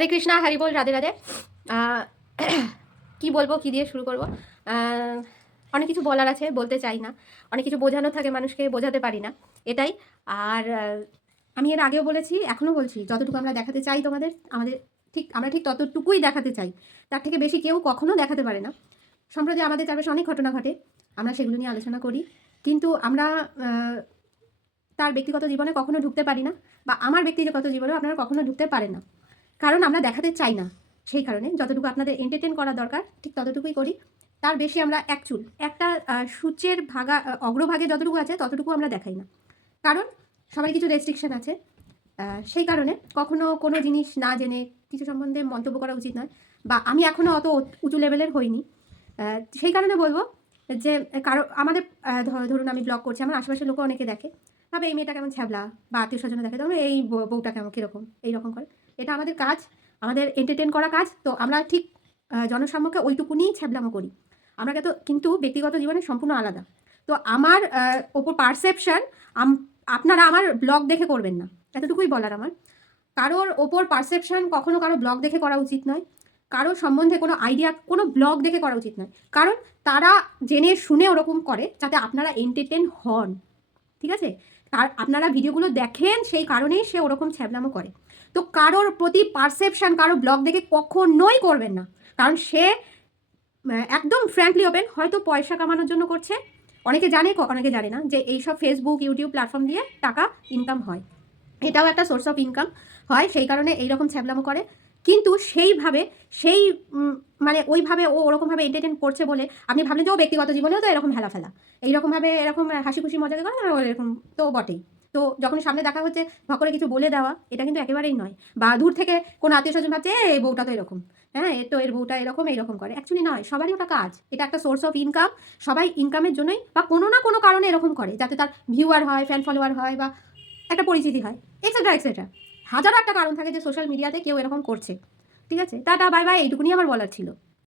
হরে কৃষ্ণা, হরি বল, রাধে রাধে। কি বলবো, কি দিয়ে শুরু করব? অনেক কিছু বলার আছে, বলতে চাই না। অনেক কিছু বোঝানো থাকে, মানুষকে বোঝাতে পারি না, এটাই। আর আমি এর আগেও বলেছি, এখনও বলছি, যতটুকু আমরা দেখাতে চাই তোমাদের, আমরা ঠিক ততটুকুই দেখাতে চাই। তার থেকে বেশি কেউ কখনো দেখাতে পারে না। সম্প্রতি আমাদের চারপাশে অনেক ঘটনা ঘটে, আমরা সেগুলো নিয়ে আলোচনা করি, কিন্তু আমরা তার ব্যক্তিগত জীবনে কখনো ঢুকতে পারি না, বা আমার ব্যক্তিগত জীবনেও আপনারা কখনো ঢুকতে পারেন না, কারণ আমরা দেখাতে চাই না। সেই কারণে যতটুকু আপনাদের এন্টারটেন করা দরকার ঠিক ততটুকুই করি। তার বেশি আমরা একটা সূচের অগ্রভাগে যতটুকু আছে ততটুকু আমরা দেখাই না, কারণ সবার কিছু রেস্ট্রিকশন আছে। সেই কারণে কখনো কোনো জিনিস না জেনে কিছু সম্বন্ধে মন্তব্য করা উচিত নয়, বা আমি এখনও অত উঁচু লেভেলের হইনি। সেই কারণে বলবো যে আমাদের ধরুন আমি ব্লগ করছি, আমার আশেপাশের লোকও অনেকে দেখে, ভাবে এই মেয়েটা কেমন ছ্যাবলা, বা আত্মীয় স্বজনে দেখে তবে এই বউটা কেমন কীরকম এইরকম করে। এটা আমাদের কাজ, আমাদের এন্টারটেন করা কাজ, তো আমরা ঠিক জনসম্মুখে ওইটুকুনি ছ্যাবলামো করি। আমরা কিন্তু ব্যক্তিগত জীবনে সম্পূর্ণ আলাদা। তো আমার ওপর পারসেপশন আপনারা আমার ব্লগ দেখে করবেন না, এতটুকুই বলার আমার। কারোর ওপর পারসেপশন কখনো কারো ব্লগ দেখে করা উচিত নয়, কারোর সম্বন্ধে কোনো আইডিয়া কোনো ব্লগ দেখে করা উচিত নয়, কারণ তারা জেনে শুনে ওরকম করে যাতে আপনারা এন্টারটেন হন, ঠিক আছে? আর আপনারা ভিডিওগুলো দেখেন সেই কারণেই সে ওরকম ছ্যাবলামো করে। তো কারোর প্রতি পারসেপশন কারো ব্লগ দেখে কখনোই করবেন না, কারণ সে একদম ফ্র্যাঙ্কলি ওপেন, হয়তো পয়সা কামানোর জন্য করছে, অনেকে জানে অনেকে জানে না যে এইসব ফেসবুক ইউটিউব প্ল্যাটফর্ম দিয়ে টাকা ইনকাম হয়, এটাও একটা সোর্স অফ ইনকাম হয়, সেই কারণে এইরকম ছ্যাবলামো করে। কিন্তু মানে ওইভাবে ওরকমভাবে এন্টারটেন করছে বলে আপনি ভাবলেন যে ও ব্যক্তিগত জীবনেও তো এরকম হেলাফেলা, এইরকমভাবে এরকম হাসি খুশি মজা করে এরকম তো বটেই। তো যখন সামনে দেখা হচ্ছে ভা করে কিছু বলে দেওয়া, এটা কিন্তু একেবারেই নয়। বা দূর থেকে কোনো আত্মীয় স্বজন ভাবছে এই বউটা তো এরকম, হ্যাঁ এর বউটা এইরকম করে, অ্যাকচুয়ালি নয়, সবারই ওটা কাজ, এটা একটা সোর্স অফ ইনকাম। সবাই ইনকামের জন্যই বা কোনো না কোনো কারণে এরকম করে, যাতে তার ভিউয়ার হয়, ফ্যান ফলোয়ার হয়, বা একটা পরিচিতি হয়, এক্সেট্রা এক্সেট্রা। হাজারো একটা কারণ থাকে যে সোশ্যাল মিডিয়াতে কেউ এরকম করছে। ঠিক আছে, টাটা বাই বাই, এইটুকুনি আমার বলার ছিল।